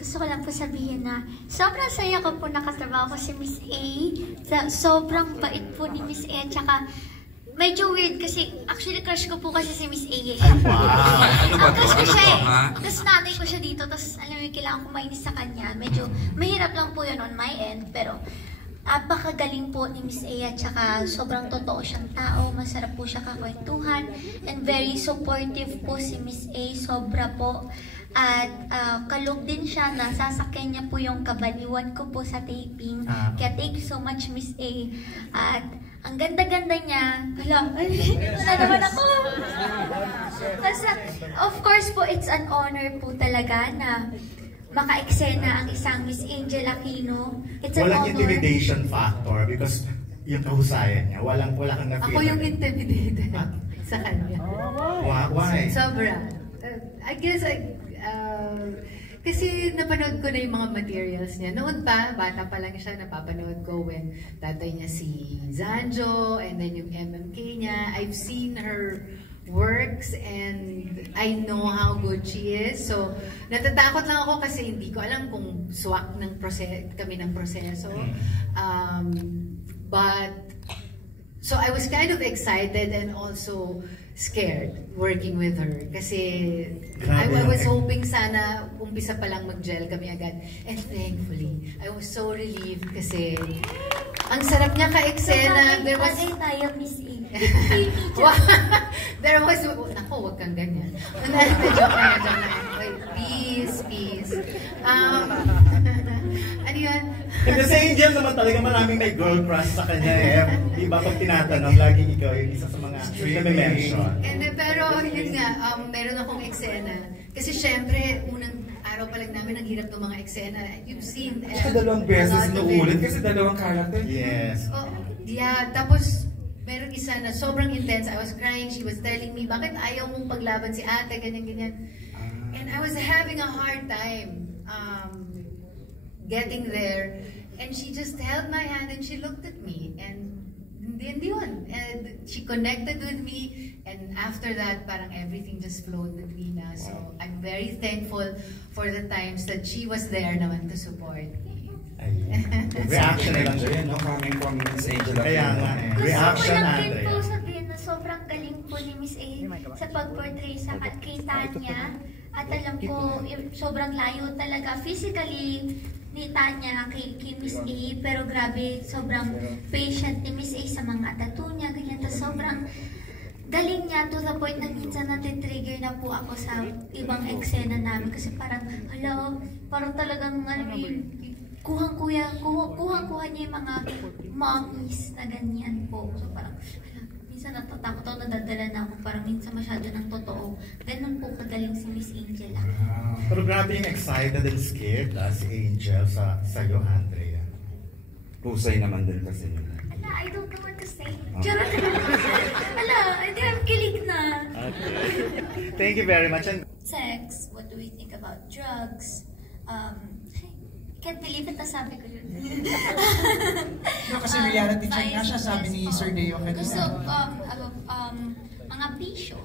Gusto ko lang po sabihin na sobrang saya ko po nakatrabaho ko si Miss A. Sobrang bait po ni Miss A. Tsaka medyo weird kasi actually crush ko po kasi si Miss A. Wow! Ang crush ko siya eh. Tapos nanay ko siya dito. Tapos alam mo yung kailangan ko mainis sa kanya. Medyo mahirap lang po yun on my end. Pero napakagaling po ni Miss A at saka sobrang totoo siyang tao. Masarap po siya kakwentuhan. And very supportive po si Miss A. Sobra po. At kalog din siya na sasakyan niya po yung kabaliwan ko po sa taping. Kaya thank you so much Miss A. At ang ganda-ganda niya. Hala, wala naman ako. Basta, of course po, it's an honor po talaga na maka-eksena ang isang Miss Angel Aquino. It's an Walang honor. intimidation factor because yung kahusayan niya, wala kang na-feel. Ako yung intimidated sa kanya. Why? Sobra. I guess, kasi napanood ko na yung mga materials niya. Noon pa, bata pa lang siya, napapanood ko when tatay niya si Zanjo, and then yung MMK niya. I've seen her works and I know how good she is. So, natatakot lang ako kasi hindi ko alam kung swak kami ng proseso. So I was kind of excited and also scared working with her kasi I was hoping sana umpisa pa lang mag-gel kami agad, and thankfully I was so relieved kasi ang sarap niya ka-eksena. There was Miss A. There was, nako, wag kang ganyan. Joke na. Peace. Ano yun? Kasi sa Angel naman talaga maraming may girl crush sa kanya eh. Diba pag tinatanong, laging ikaw yung isa sa mga nami-mention. Pero yun nga, meron akong eksena. Kasi syempre, unang araw pa lang namin, ang hirap ng mga eksena. You've seen Kasi dalawang beses naulit kasi dalawang character. Yes. Yeah, tapos meron isa na sobrang intense. I was crying. She was telling me, bakit ayaw mong paglaban si ate, ganyan. And I was having a hard time getting there. And she just held my hand and she looked at me. And yun. And she connected with me. And after that, parang everything just flowed between us. So I'm very thankful for the times that she was there naman to support me. Reaction na lang yun, no? Coming from Miss Angela. Kaya nga eh. Reaction, Andrea. Gusto ko lang din Andrea. po sabihin na sobrang galing po ni Miss A sa pag-portray sa kay Tanya. At alam ko, sobrang layo talaga physically ni Tanya kay Miss A. Pero grabe, sobrang patient ni Miss A sa mga tattoo niya, ganyan. Tapos sobrang galing niya to the point na minsan natitrigger na po ako sa ibang eksena namin. Kasi parang, hala, parang talagang, kuha niya yung mga mommies na ganyan po. So parang, minsan natatakot ako, nadadala na ako, parang minsan masyado ng totoo. Ganun po kagaling si Miss Angel. Pero grabe yung excited and scared si Angel sa'yo, Andrea. Pusay naman din kasi yun. Ala, I don't know what to say. Charot. Ala, hindi I'm kilig na. Okay. Thank you very much. And Sex, what do we think about drugs? Can't believe it, nasabi ko yun. Kasi reality check nga siya, sabi ni Sir Deo kanina. Gusto, mga bisyo,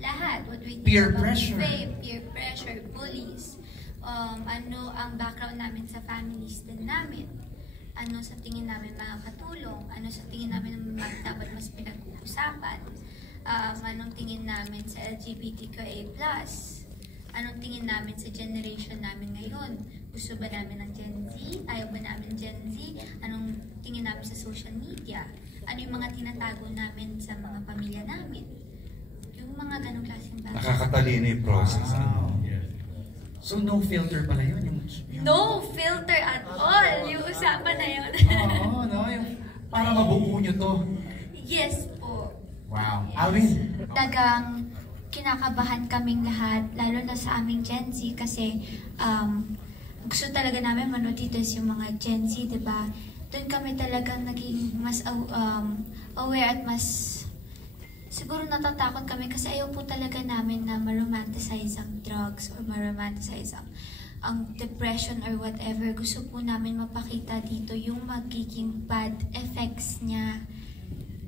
lahat. What we think Peer about pressure. Vape, peer pressure, bullies. Ano ang background namin sa families din namin. Ano sa tingin namin makakatulong. Ano sa tingin namin dapat mas pinag-uusapan. Anong tingin namin sa LGBTQIA+. Anong tingin namin sa generation namin ngayon? Gusto ba namin ng Gen Z? Ayaw ba namin ng Gen Z? Anong tingin namin sa social media? Ano yung mga tinatago namin sa mga pamilya namin? Yung mga ganong klaseng bagay. Nakakatalino yung process. So no filter pala yun? No filter at all! Yung usapan na yun. Oo, no? Yung para mabuo nyo to. Yes po. Wow. Alvin? Dagang kinakabahan kaming lahat, lalo na sa aming Gen Z kasi gusto talaga namin manood dito yung mga Gen Z, diba? Doon kami talagang naging mas aware at mas siguro natatakot kami kasi ayaw po talaga namin na ma-romanticize ang drugs or ma-romanticize ang depression or whatever. Gusto po namin mapakita dito yung magiging bad effects niya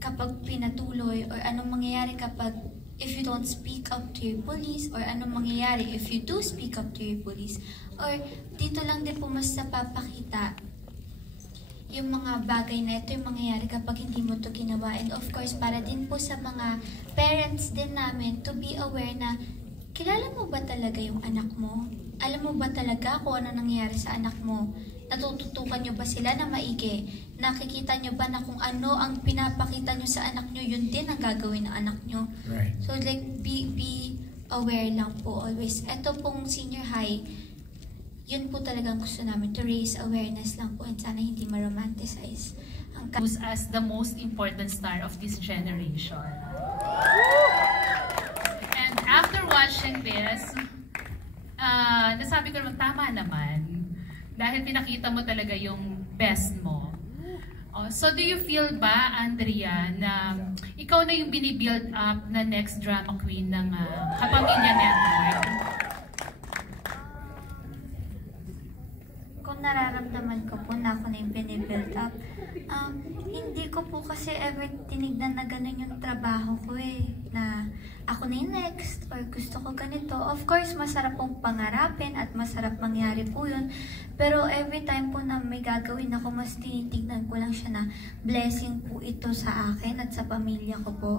kapag pinatuloy or anong mangyayari kapag if you don't speak up to your police, or anong mangyayari if you do speak up to your police. Or dito lang din po mas napapakita yung mga bagay na ito yung mangyayari kapag hindi mo to ginawa. And of course, para din po sa mga parents din namin to be aware na kilala mo ba talaga yung anak mo? Alam mo ba talaga kung ano nangyayari sa anak mo? Natututukan nyo ba sila na maigi? Nakikita nyo ba na kung ano ang pinapakita nyo sa anak nyo, yun din ang gagawin ng anak nyo? Right. So like, be aware lang po always. Ito pong senior high, yun po talagang gusto namin, to raise awareness lang po and sana hindi ma-romanticize. Who's as the most important star of this generation. And after watching this, nasabi ko naman, tama naman. Dahil pinakita mo talaga yung best mo. So do you feel ba, Andrea, na ikaw na yung binibuild up na next drama queen ng Kapamilya Network? Kung nararamdaman ko po na ako na yung binibuild up, hindi ko po kasi ever tinignan na ganun yung trabaho ko na ako na yung next or gusto ko ganito. Of course, masarap pong pangarapin at masarap mangyari po yun. Pero every time po na may gagawin ako, mas tinitignan ko lang siya na blessing po ito sa akin at sa pamilya ko po.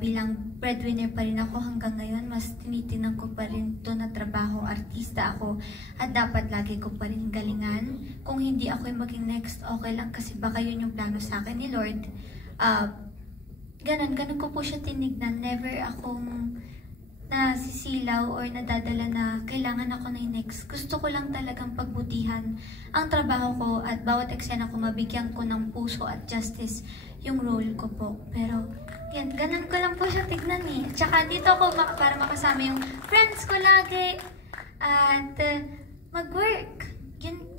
Bilang breadwinner pa rin ako hanggang ngayon, mas tinitingnan ko pa rin ito na trabaho, artista ako, at dapat lagi ko pa rin galingan. Kung hindi ako yung maging next, okay lang kasi baka yun yung plano sa akin ni Lord. Ganun ko po siya tinignan. Never akong nasisilaw or nadadala na kailangan ako na yung next. Gusto ko lang talagang pagbutihan ang trabaho ko at bawat eksena ko mabigyan ko ng puso at justice yung role ko po. Pero yan, ganun ko lang po siya tignan Tsaka dito ako para makasama yung friends ko lagi at mag-work.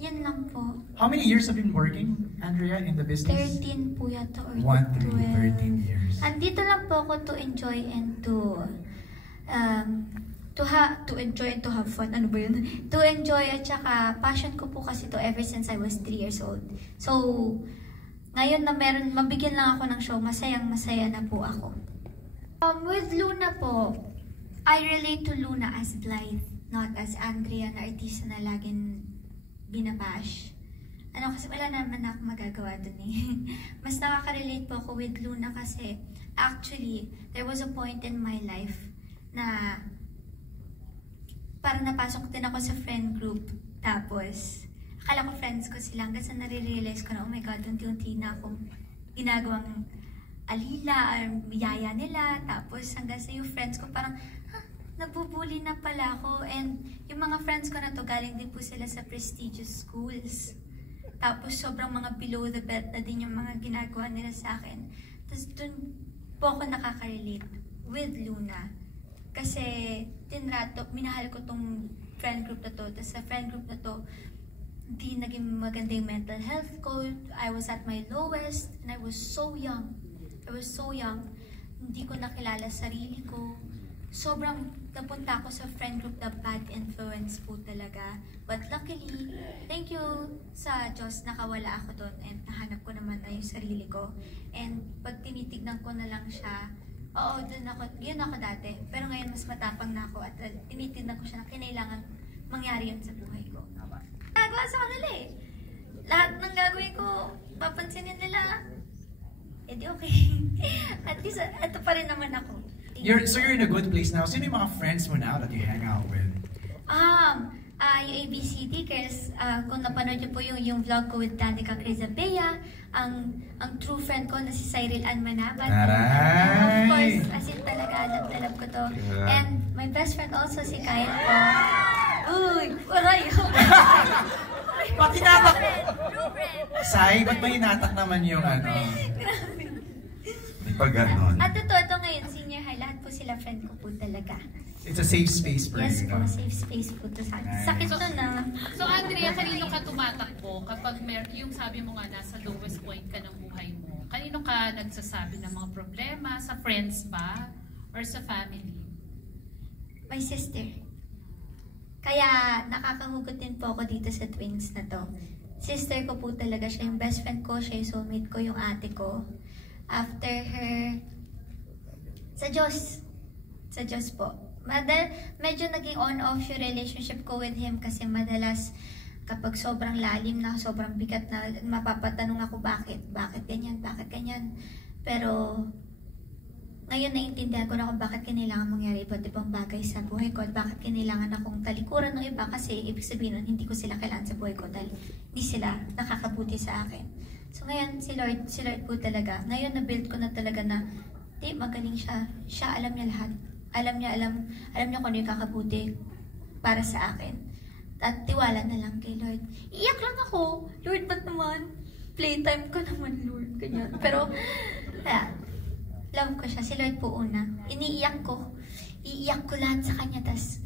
Yan lang po. How many years have you been working, Andrea, in the business? 13 po yata or 13 years. Andito lang po ako to enjoy and to enjoy and to have fun. Ano ba yun? To enjoy at saka passion ko po kasi to ever since I was 3 years old. So, ngayon na mabigyan lang ako ng show, masayang-masaya na po ako. With Luna po, I relate to Luna as Blythe, not as Andrea na artista na laging binabash. Kasi wala naman ako magagawa dun Mas nakaka-relate po ako with Luna kasi actually, there was a point in my life na parang napasok din ako sa friend group. Tapos, akala ko friends ko sila hanggang sa nare-realize ko na, oh my God, unti-unti na akong ginagawang alila or yaya nila. Tapos hanggang sa yung friends ko parang, nabubuli na pala ako. And yung mga friends ko na to, galing din po sila sa prestigious schools. Tapos sobrang mga below the belt na din yung mga ginagawa nila sa akin. Tapos dun po ako nakaka-relate with Luna. Kasi minahal ko tong friend group na to. Tapos sa friend group na to, hindi naging maganda yung mental health ko. I was at my lowest and I was so young. Hindi ko nakilala sarili ko. Sobrang napunta ako sa friend group na bad influence po talaga. But luckily, thank you sa Diyos, nakawala ako doon and nahanap ko naman na yung sarili ko. And pag tinitignan ko na lang siya, oo, yun ako dati. Pero ngayon mas matapang na ako at tinitignan ko siya na kinailangan mangyari yun sa buhay ko. Nagawa sa kanila Lahat ng gagawin ko, papansinin nila. Di okay. At least, ito pa rin naman ako. So you're in a good place now. Sino yung mga friends mo now that you hang out with? Yung ABCD girls, kung napanood niyo po yung vlog ko with Danica Crizabella, ang true friend ko na si Cyril Ann Manabat. Of course, as in talaga, love ko to. And my best friend also si Kyle po. Uy, waray! Ba't hinatak? Sai, ba't may hinatak naman yung Di pa ganon. At ito ngayon, senior high, lahat po sila friend ko po talaga. It's a safe space for Yes you. po, safe space po to sa akin. Sakit to na. So Andrea, kanino ka tumatakbo kapag yung sabi mo nga nasa lowest point ka ng buhay mo? Kanino ka nagsasabi ng mga problema? Sa friends ba? Or sa family? My sister. Kaya nakakahugot din po ako dito sa twins na to. Sister ko po talaga siya, yung best friend ko, siya yung soulmate ko, yung ate ko. After her, sa Diyos, Sa Diyos po. Medyo naging on-off yung relationship ko with Him kasi madalas kapag sobrang lalim na, sobrang bigat na, mapapatanong ako bakit ganyan. Pero ngayon naiintindihan ko na kung bakit kailangan mangyari iba't ibang bagay sa buhay ko at bakit kailangan akong talikuran ng iba kasi ibig sabihin nun, hindi ko sila kailangan sa buhay ko dahil hindi sila nakakabuti sa akin. So ngayon, si Lord po talaga. Ngayon, na-build ko na talaga na magaling siya. Siya alam niya lahat. Alam niya kung ano yung kakabuti para sa akin. At tiwala na lang kay Lord. Iyak lang ako. Lord, ba't naman? Playtime ko naman, Lord. Ganyan. Pero, love ko siya. Si Lord po una. Iniiyak ko. Iiyak ko lahat sa kanya. Tas,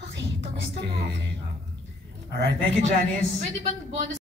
okay, ito gusto mo. Alright, thank you, Janice. Pwede bang bonus